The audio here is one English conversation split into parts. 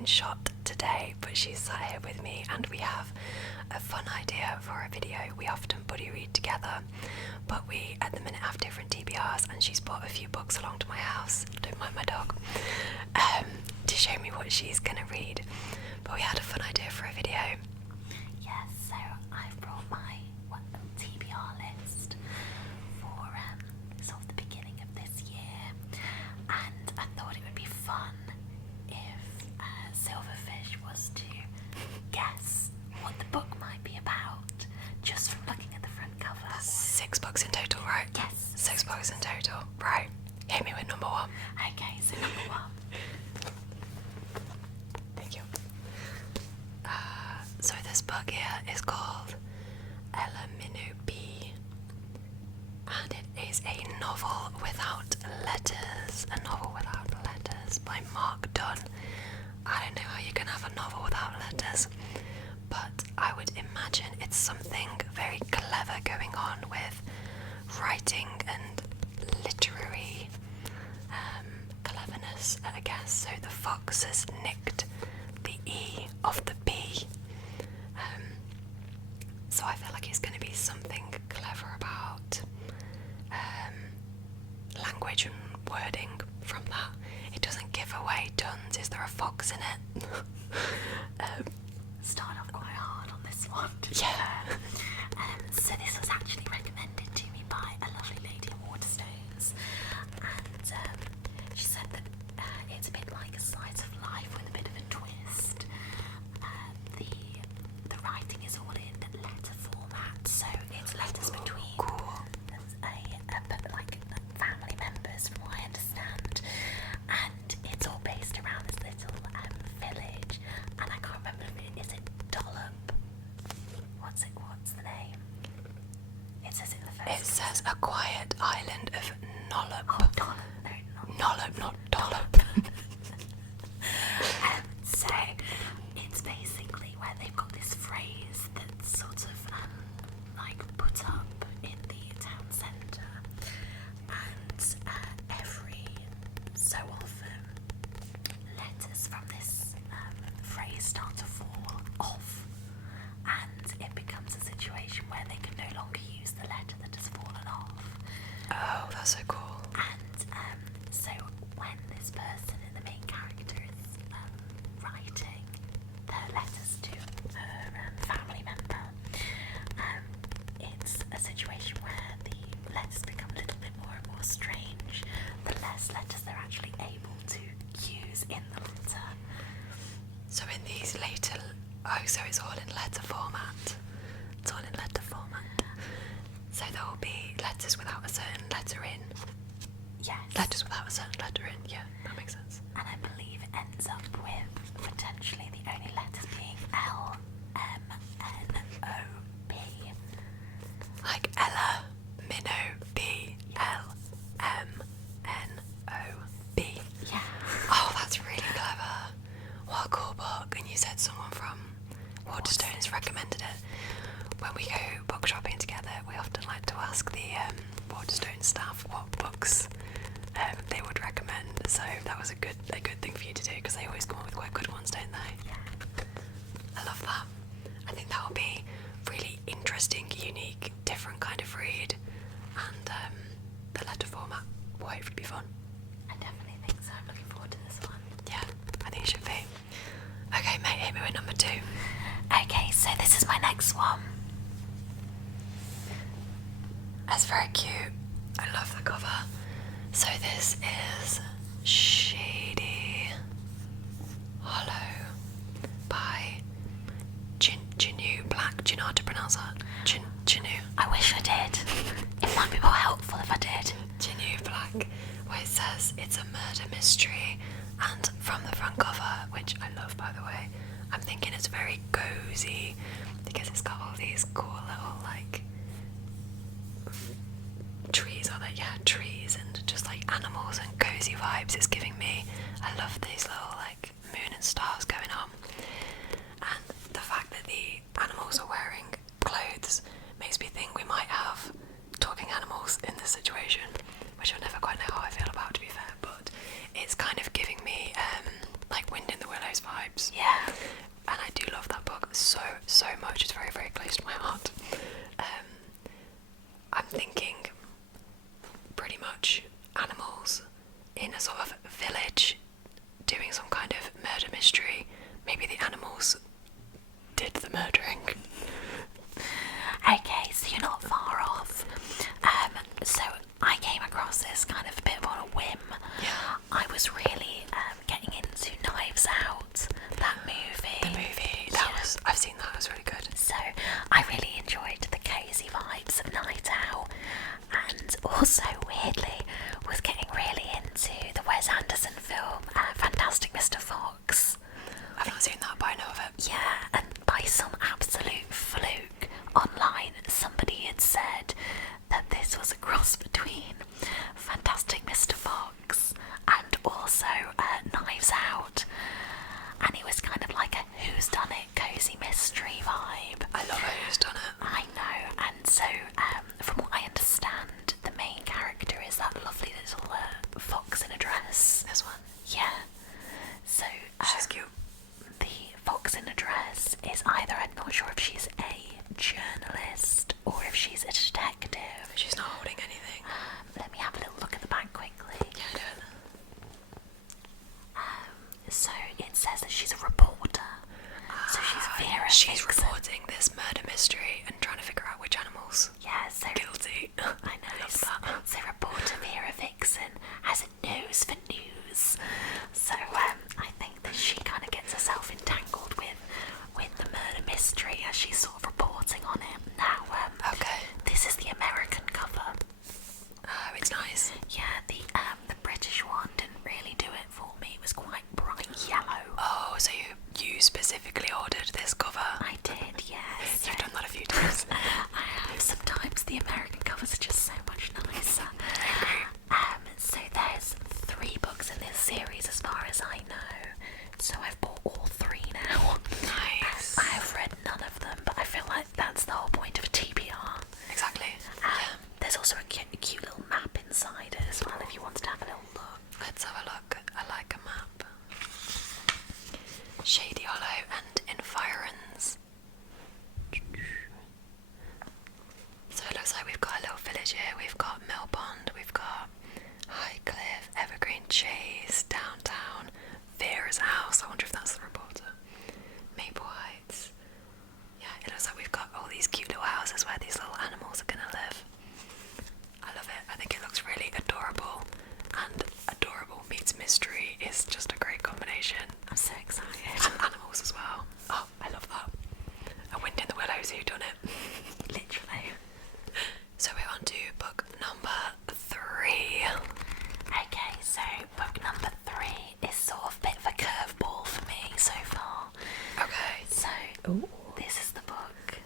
been shot today, but she's sat here with me and we have a fun idea for a video. We often buddy read together, but we at the minute have different TBRs, and she's brought a few books along to my house, don't mind my dog, to show me what she's gonna read. But we had a fun idea for a video. Yes, so I've brought my TBR list for sort of the beginning of this year, and I thought it would be fun if Silverfish was to guess what the book might be about just from looking at the front cover. That's 6 books in total, right? Yes. 6 books in total. Right. Hit me with number 1. Okay, so number 1. Thank you. So this book here is called Elin, and it is a novel without letters. A novel without letters by Mark Dunn. I don't know how you can have a novel without letters, but I would imagine it's something very clever going on with writing and literary cleverness, I guess. So the fox has nicked the E of the B. So I feel like it's going to be something clever about language and wording from that. It doesn't give away tons. Is there a fox in it? Start off quite hard on this one. Yeah. So this was actually recommended to me by a lovely lady in Waterstones, and she said that it's a bit like a slice of life with a bit of a twist. The writing is all in letter format, so it's letters between like family members, from what I understand, and it's all based around this little village, and I can't remember if is it Dollop. What's the name? It says in the first. It says a quiet island of Nollop. Oh, Dollop. No, Nollop, not Dollop. So it's basically where they've got this phrase that's sort of like put up in the town centre, and every so often letters from this phrase start to fall off, and it becomes a situation where they can no longer use the letter that has fallen off. Oh, that's so cool. And so when this person in the main character is writing their letters to her family member, it's a situation where the letters become a little bit more and more strange, the less letters they're actually able to use in the letter. So in these later... so it's all in letter format. It's all in letter format. So there will be letters without a certain letter in. Yes. Letters without a certain letter in. Yeah, that makes sense. And I believe it ends up with potentially the only letters being L, M, N, O, P. Like Ella, Minnow, B, L, M, N, O, B. Yeah. Oh, that's really clever. What a cool book. And you said someone from Waterstones recommended it. When we go book shopping together, we often like to ask the Waterstones staff what books they would recommend. So that was a good thing for you to do, because they always come up with quite good ones, don't they? Yeah. I love that. I think that will be really interesting, unique, different kind of read, and the letter format will hopefully be fun. I definitely think so. I'm looking forward to this one. Yeah, I think it should be. Okay, mate, hit me with number 2. Okay, so this is my next one. That's very cute. I love the cover. So this is Shady Hollow by Jinu Black. Do you know how to pronounce that? Jinu. I wish I did. It might be more helpful if I did. Jinu Black, where it says it's a murder mystery, and from the front cover, which I love by the way, I'm thinking it's very cozy because it's got all these cool little like trees, trees and just like animals and cozy vibes it's giving me. I love these little like moon and stars going on, and the fact that the animals are wearing clothes makes me think we might have talking animals in this situation, which I never quite know how I feel about, to be fair, but it's kind of giving me like Wind in the Willows vibes. vibes. Yeah. And I do love that book so much. It's very, very close to my heart. I'm thinking pretty much animals in a sort of village doing some kind of murder mystery. Maybe the animals did the murdering. Okay, so you're not far off. So I came across this kind of a bit on a whim. Yeah. I was really getting into Knives Out, that movie. The movie, I've seen that, it was really good. So I really enjoyed the cosy vibes of Night Out, and also weirdly was getting really into the Wes Anderson film Fantastic Mr. Fox. I've not seen that, but I know of it. Yeah, and by some absolute fluke online, somebody had said that this was a cross between Fantastic Mr. Fox and also Knives Out, and it was kind of like a whodunit cozy mystery vibe. I love it, who's done it. I know, and so from what I understand, the main character is that lovely little fox in a dress. This one. Yeah. So She's cute. the fox in a dress is either, I'm not sure if she's a journalist or if she's a detective. She's not holding anything. Let me have a little look at the back quickly. Yeah, do it. So it says that she's a reporter. So she's Vera She's Vixen. reporting this murder mystery and trying to figure out which animals Yeah, so guilty. I know. love that. So reporter Vera Vixen has a nose for news. So I think that she kind of gets herself entangled with the murder mystery as she's sort of reporting on it. Now, Okay. this is the American cover. Oh, it's nice. Yeah, the British one didn't really do it for me. It was quite bright yellow. Oh, so you specifically ordered this cover? I did, yes. You've done that a few times. I have. Sometimes the American covers are just so much nicer. So there's 3 books in this series as far as I know. So I've bought all 3 now. Nice. I have read none of them, but I feel like that's the whole point of TBR. Exactly. Yeah. There's also a cute little map inside it as well if you wanted to have a little look. Let's have a look. I like a map. Shady Hollow and Environs. So it looks like we've got a little village here. We've got Mill Pond, we've got Highcliffe, Evergreen Chase, Downtown, Vera's house. I wonder if that's the reporter. Maple Heights. Yeah, it looks like we've got all these cute little houses where these little animals are gonna live. I love it. I think it looks really adorable, and adorable meets mystery is just a great combination. I'm so excited. And animals as well. Oh, I love that. A Wind in the Willows, who done it? Literally. So we're on to book number 3. Okay, so book number 3 is sort of a bit of a curveball for me so far. Okay. So, this is the book.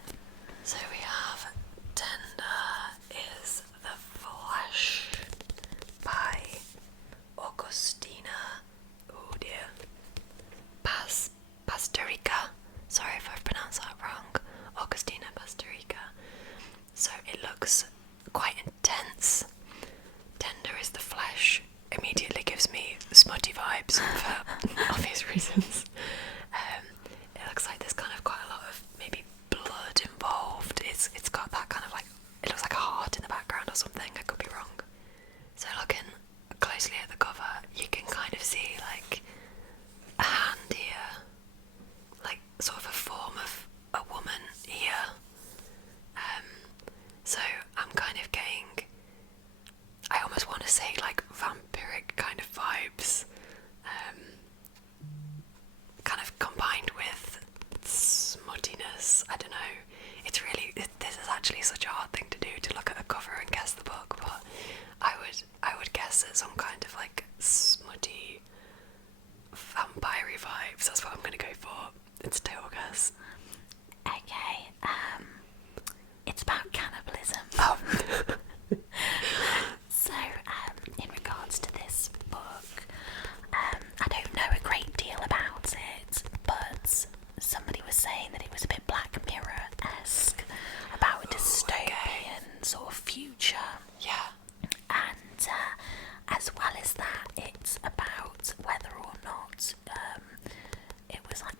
So we have Tender is the Flesh by Augustina. Oh dear. Pastorica. Sorry if I've pronounced that wrong. Augustina Pastorica. So it looks quite intense. Tender is the Flesh immediately gives me smutty vibes for obvious reasons. It looks like there's kind of quite a lot of maybe blood involved. It's got that kind of like, it looks like a heart in the background or something. I could be wrong. So looking closely at the cover, you can kind of see like a hand here, like sort of a form of a woman here. So I'm kind of getting, I almost want to say like vampiric kind of vibes, kind of combined with smuttiness. I don't know. This is actually such a hard thing to do, to look at a cover and guess the book, but I would guess at some kind of like smutty vampire vibes. That's what I'm gonna go for. It's a total guess. Okay, it's about cannibalism. Oh. So, in regards to this book, I don't know a great deal about it, but somebody was saying that it was a bit Black Mirror-esque, about a dystopian sort of future. Yeah. And as well as that, it's about whether or not it was, I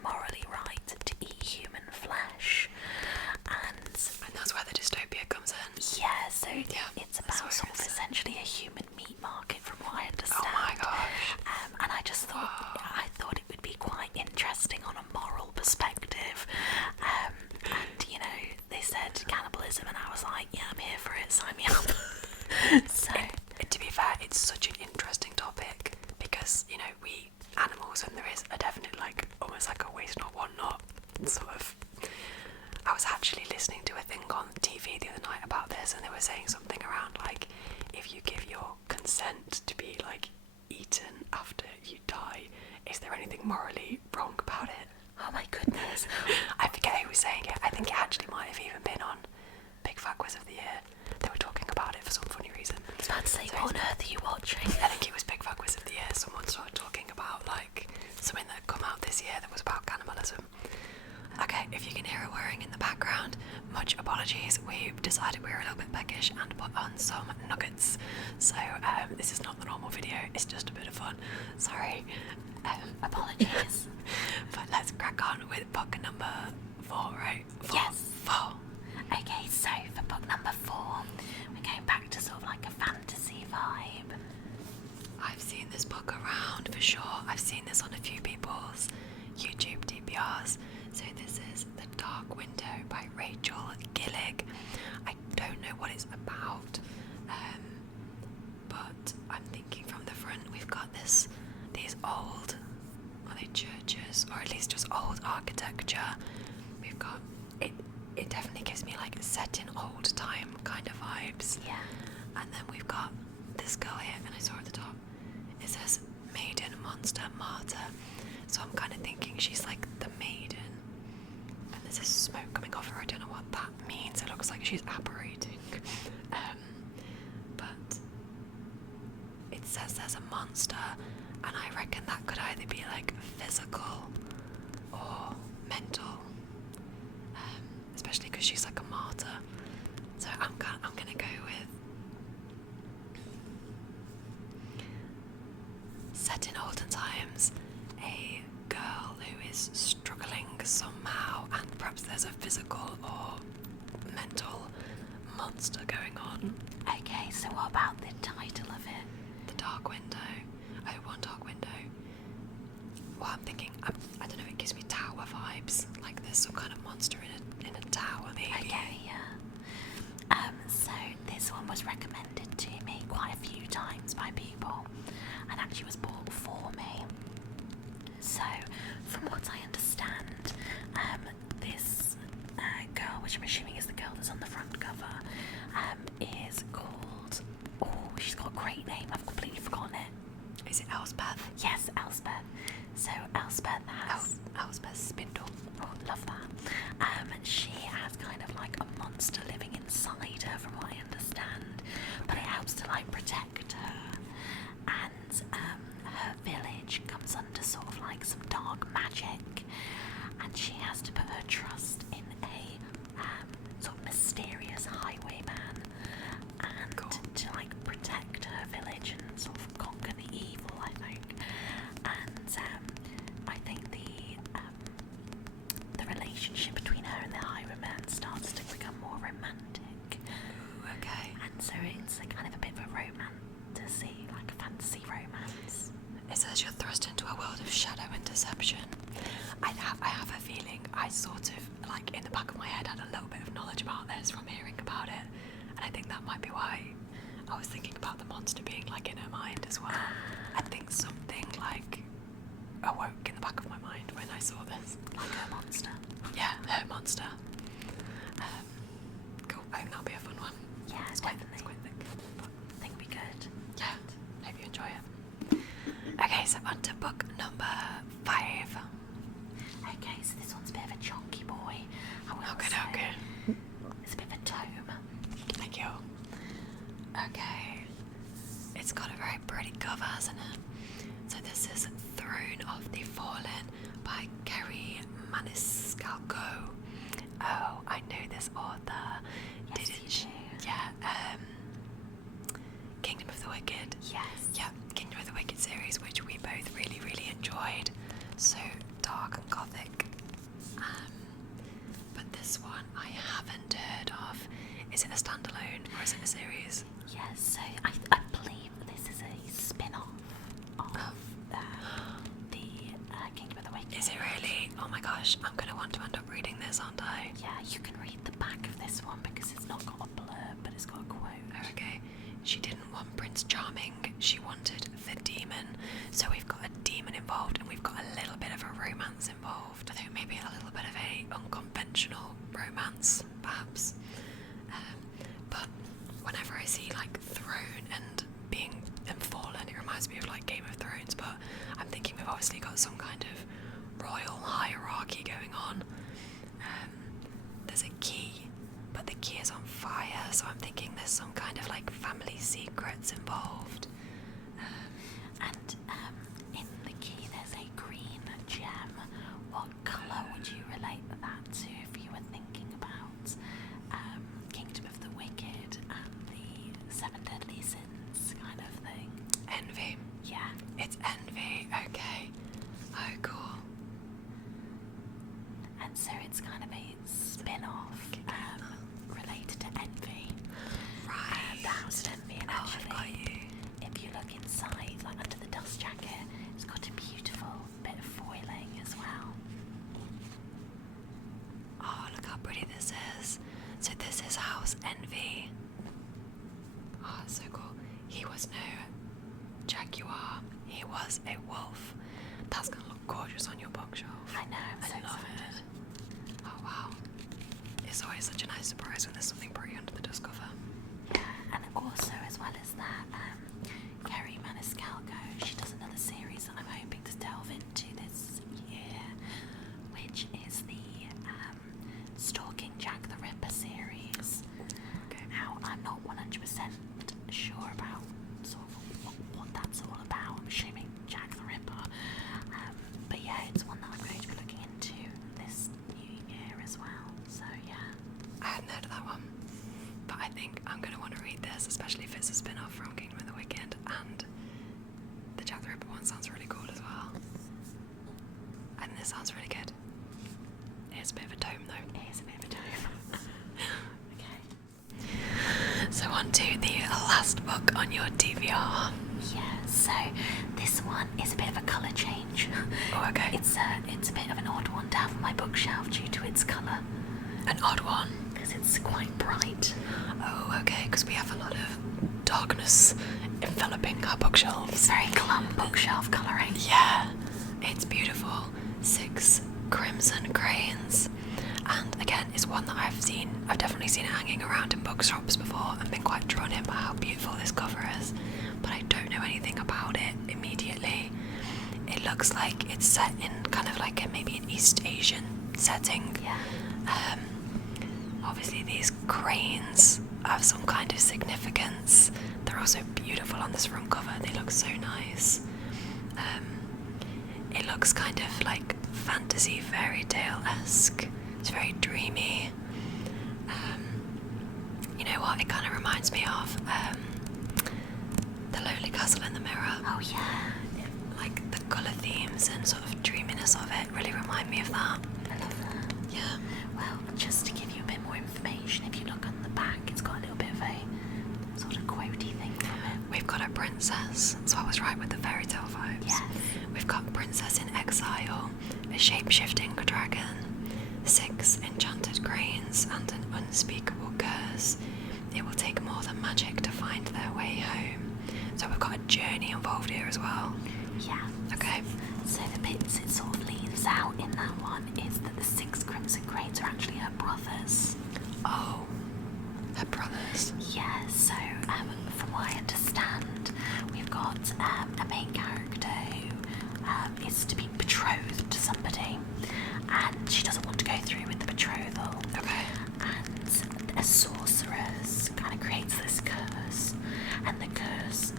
perspective. And you know, they said cannibalism, and I was like, yeah, I'm here for it. Sign me up. So, to be fair, it's such an interesting topic because you know we animals, and there is a definite like almost like a waste not want not sort of. I was actually listening to a thing on TV the other night about this, and they were saying something around like if you give your consent to be like eaten after you die, is there anything morally wrong about it? oh my goodness. I forget who was saying it. I think it actually might have even been on Big Fat Quiz of the Year. They were talking about it for some funny reason. I was about to say, what on earth are you watching? I think it was Big Fat Quiz of the Year. Someone started talking about like something that had come out this year that was about cannibalism. Okay, if you can hear a whirring in the background, much apologies. We've decided we're a little bit peckish and put on some nuggets. So this is not the normal video, it's just a bit of fun. Sorry. Apologies. But let's crack on with book number 4, right? Yes. 4. Okay, so for book number 4, we're going back to sort of like a fantasy vibe. I've seen this book around for sure. I've seen this on a few people's YouTube TBRs. So this is The Dark Window by Rachel Gillig. I don't know what it's about, but I'm thinking from the front we've got these old, are they churches, or at least just old architecture. We've got, it definitely gives me like set in old time kind of vibes. Yeah. And then we've got this girl here, and I saw at the top, it says Maiden, Monster, Martyr. So I'm kind of thinking she's like the maiden. And there's this smoke coming off her. I don't know what that means. It looks like she's apparating. But it says there's a monster, and I reckon that could either be like physical or mental. Especially because she's like a martyr. So I'm gonna go with set in olden times, a girl who is struggling somehow, and perhaps there's a physical or mental monster going on. Okay, so what about the title of it? The Dark Window. Oh, One Dark Window. Well, I'm thinking, I don't know, it gives me tower vibes. Like there's some kind of monster in a tower, maybe. Okay, yeah. So this one was recommended to me quite a few times by people, and actually was bought for me. So, from what I understand, this girl, which I'm assuming is the girl that's on the front cover, is called, oh, she's got a great name, I've completely forgotten it. Is it Elspeth? Yes, Elspeth. So Elspeth has... Elspeth Spindle. Oh, love that. She has kind of like a monster living inside her, from what I understand, but it helps to like protect her. And her village comes under sort of like some dark magic, and she has to put her trust in a sort of mysterious highwayman, and to like protect her village and sort of conquer the evil, I think. And I think the relationship between her and the highwayman starts to become more romantic. Ooh, okay. And so it's a kind of a bit of a romantasy, like a fantasy romance. It says you're thrust into a world of shadow and deception. I have a feeling I sort of, like, in the back of my head had a little bit of knowledge about this from hearing about it. And I think that might be why I was thinking about the monster being, like, in her mind as well. I think something, like, awoke in the back of my mind when I saw this. Like her monster. Yeah, her monster. Cool. I think that'll be a fun one. Yeah, It's definitely. quite thick. But I think we could. yeah, hope you enjoy it. Okay, so on to book number 5. Okay, so this one's a bit of a chunky boy. I will Okay, say. okay. It's a bit of a tome. Thank you. Okay. It's got a very pretty cover, hasn't it? So this is Throne of the Fallen by Kris Maniscalco. Oh, I know this author. Yes, Didn't you do. Yeah, Kingdom of the Wicked. Yes. Yeah, Kingdom of the Wicked series, which we both really, really enjoyed. So dark and gothic. But this one I haven't heard of. Is it a standalone or is it a series? Yes, so I believe this is a spin-off of the Kingdom of the Wicked Is it really? Oh my gosh, I'm gonna want to end up reading this, aren't I? Yeah, you can read the back of this one because it's not got a blurb, but it's got a quote. Oh, okay. She didn't want Prince Charming, she wanted the demon. So we've got a demon involved and we've got a little bit of a romance involved. I think maybe a little bit of a unconventional romance, perhaps. But whenever I see like throne and being and fallen, it reminds me of like Game of Thrones, but I'm thinking we've obviously got some kind of royal hierarchy going on. There's a key, but the key is on fire, so I'm thinking there's some kind of like family secrets involved. And in the key there's a green gem. What colour would you relate that to if you were thinking about Kingdom of the Wicked and the Seven Deadly Sins kind of thing? Envy. Yeah. It's envy, okay. Oh, cool. And so it's kind of a spin-off related to envy. Right. The House of Envy, and Oh, I've got actually, you. if you look inside, like under the dust jacket, it's got a beautiful bit of foiling as well. Oh, look how pretty this is. So this is House Envy. Oh, it's so cool. He was no jaguar. He was a wolf. That's gonna look gorgeous on your bookshelf. I know, I'm so love excited. it. Oh wow. It's always such a nice surprise when there's something pretty under the dust cover. Yeah, and also as well as that, Kris Maniscalco, she does another series that I'm hoping to delve into this year, which is the Stalking Jack the Ripper series. Okay. Now, I'm not 100% sure about sort of what that's all about. I'm assuming Jack the Ripper. But yeah, it's one that I'm going to be looking into this new year as well. So yeah. I hadn't heard of that one. But I think I'm gonna want to read this, especially if it's a spin-off from Kingdom of the Wicked, and the Jack the Ripper one sounds really cool as well. And this sounds really good. It's a bit of a tome though. It is a bit of a tome. Okay. So on to the last book on your TBR. Yeah, so this one is a bit of a colour change. Oh, okay. It's a bit of an odd one to have on my bookshelf due to its colour. An odd one. Because it's quite bright. Oh, okay, because we have a lot of darkness enveloping our bookshelves. It's very glum bookshelf colouring. Yeah, it's beautiful. 6 crimson cranes. And again, it's one that I've definitely seen it hanging around in bookshops before and been quite drawn in by how beautiful this cover is. But I don't know anything about it immediately. It looks like it's set in kind of like maybe an East Asian setting. Yeah. Obviously these cranes have some kind of significance. They're also beautiful on this front cover. They look so nice. It looks kind of like fantasy fairy tale-esque. It's very dreamy. You know what? It kind of reminds me of The Lonely Castle in the Mirror. Oh yeah. Like the colour themes and sort of dreaminess of it really remind me of that. I love that. Yeah. Well, just to give you a bit more information, if you look on the back, it's got a little bit of a sort of quotey thing from it. We've got a princess, so I was right with the fairy tale vibes. Yes. We've got Princess in Exile, a shape-shifting dragon, 6 enchanted cranes, and an unspeakable curse. It will take more than magic to find their way home. So we've got a journey involved here as well. Yeah. Okay. So the bits it sort of leaves out in that one is that the 6 crimson cranes are actually her brothers. Oh, her brothers. Yeah, so from what I understand, we've got a main character who is to be betrothed to somebody, and she doesn't want to go through with the betrothal. Okay. And a sorceress kind of creates this curse, and the curse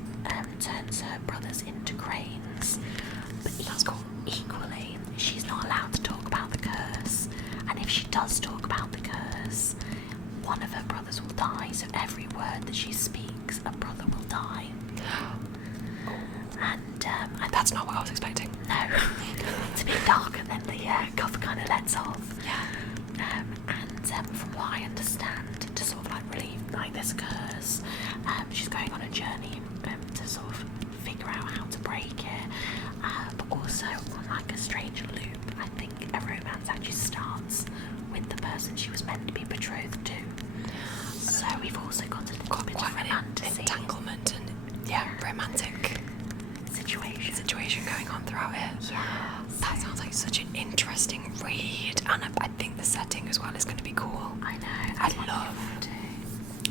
turns her brothers into cranes. But That's cool. Equally, she's not allowed to talk about the curse, and if she does talk about the curse, one of her brothers will die, so every word that she speaks, a brother will die. And That's not what I was expecting. no, it's a bit darker than the cover kind of lets off. Yeah. And from what I understand, to sort of like relieve like this curse, she's going on a journey to sort of figure out how to break it, but also on like a strange loop person she was meant to be betrothed to. So we've also got a little bit of romantic entanglement and romantic situation going on throughout it. Yeah, that sounds like such an interesting read, and I think the setting as well is going to be cool. I know.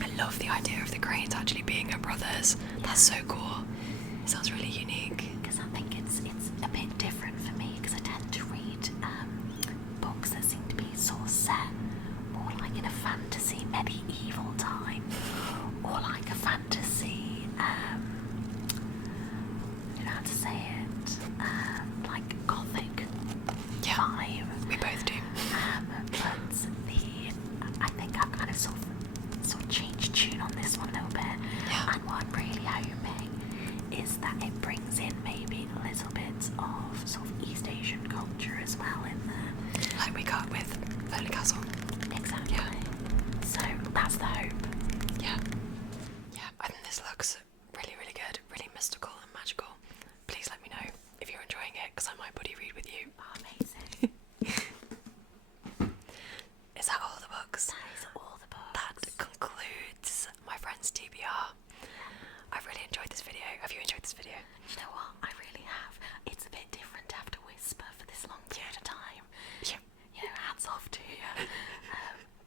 I love the idea of the cranes actually being her brothers. That's so cool. It sounds really unique. Because I think it's a bit different for me, because I tend to read books that seem to be sort of set more like in a fantasy medieval time, or like a fantasy, I don't know how to say it, like gothic vibe. We both do. But I think I've kind of sort of changed tune on this one a little bit. Yeah. And what I'm really hoping is that it brings in maybe a little bit of sort of East Asian culture as well in there. Like we got with Elin Castle. Exactly. Yeah. So that's the hope. Yeah. Yeah, I think this looks really, really good, really mystical and magical. Please let me know if you're enjoying it, because I might buddy read with you. Oh, amazing. Is that all the books? That is all the books. That concludes my Friends TBR. I've really enjoyed this video. Have you enjoyed this video? You know what? I really have. It's a bit different to have to whisper for this long period of time. Yeah. You know, hats off to you.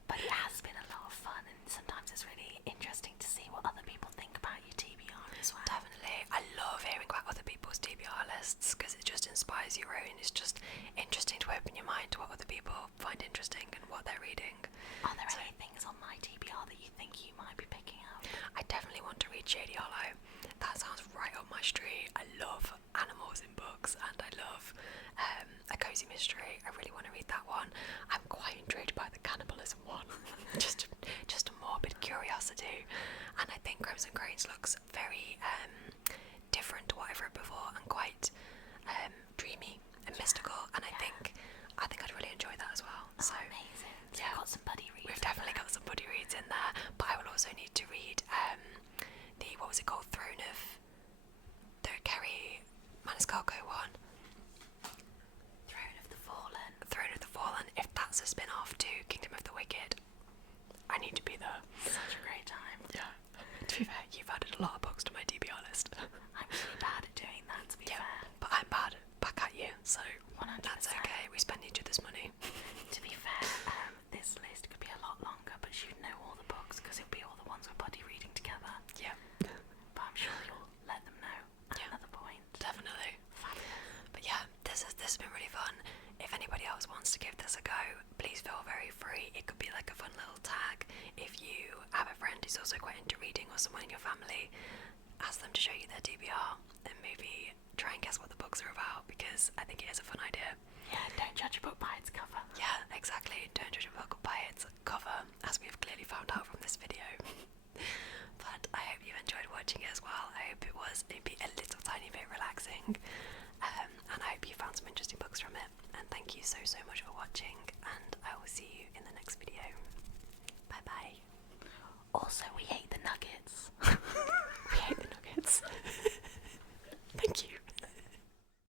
But it has been a lot of fun, and sometimes it's really interesting to see what other people think about your TBR as well. Definitely. I love hearing about other people's TBR lists, because it just inspires your own. It's just interesting to open your mind to what other people find interesting and what they're reading. Are there any things on my TBR that you think you might be picking up? I definitely want to read Shady H. That sounds right up my street. I love animals in books, and I love a cozy mystery. I really want to read that one. I'm quite intrigued by the cannibalism one. just a morbid curiosity. And I think Crimson Cranes looks very different to what I've read before, and quite dreamy and mystical. And I think I'd really enjoy that as well. Oh, so amazing. So yeah, we've got some buddy reads. We've definitely got some buddy reads in there, but I will also need to read the, what was it called, the Kris Maniscalco one. Throne of the Fallen. If that's a spin-off to Kingdom of the Wicked, I need to be there. Such a great time. Yeah. To be fair, you've added a lot of books to my TBR list. I'm really bad at doing that, to be fair. But I'm bad back at you, so 100%. that's okay. We spend each other's money. To be fair, this list could be a lot longer, but you'd know all the books because it'll be all the ones we're buddy reading together. Yeah. But I'm sure you'll let them know at another point. Definitely. Fabulous. But yeah, this has been really fun. If anybody else wants to give this a go, please feel very free. It could be like a fun little tag. If you have a friend who's also quite into reading, or someone in your family, ask them to show you their TBR and maybe try and guess what the books are about, because I think it is a fun idea. Yeah, don't judge a book by its cover. Yeah, exactly. Don't judge a book by its cover, as we've clearly found out from this video. But I hope you enjoyed watching it as well. I hope it was maybe a little tiny bit relaxing. And I hope you found some interesting books from it. And thank you so much for watching, and I will see you in the next video.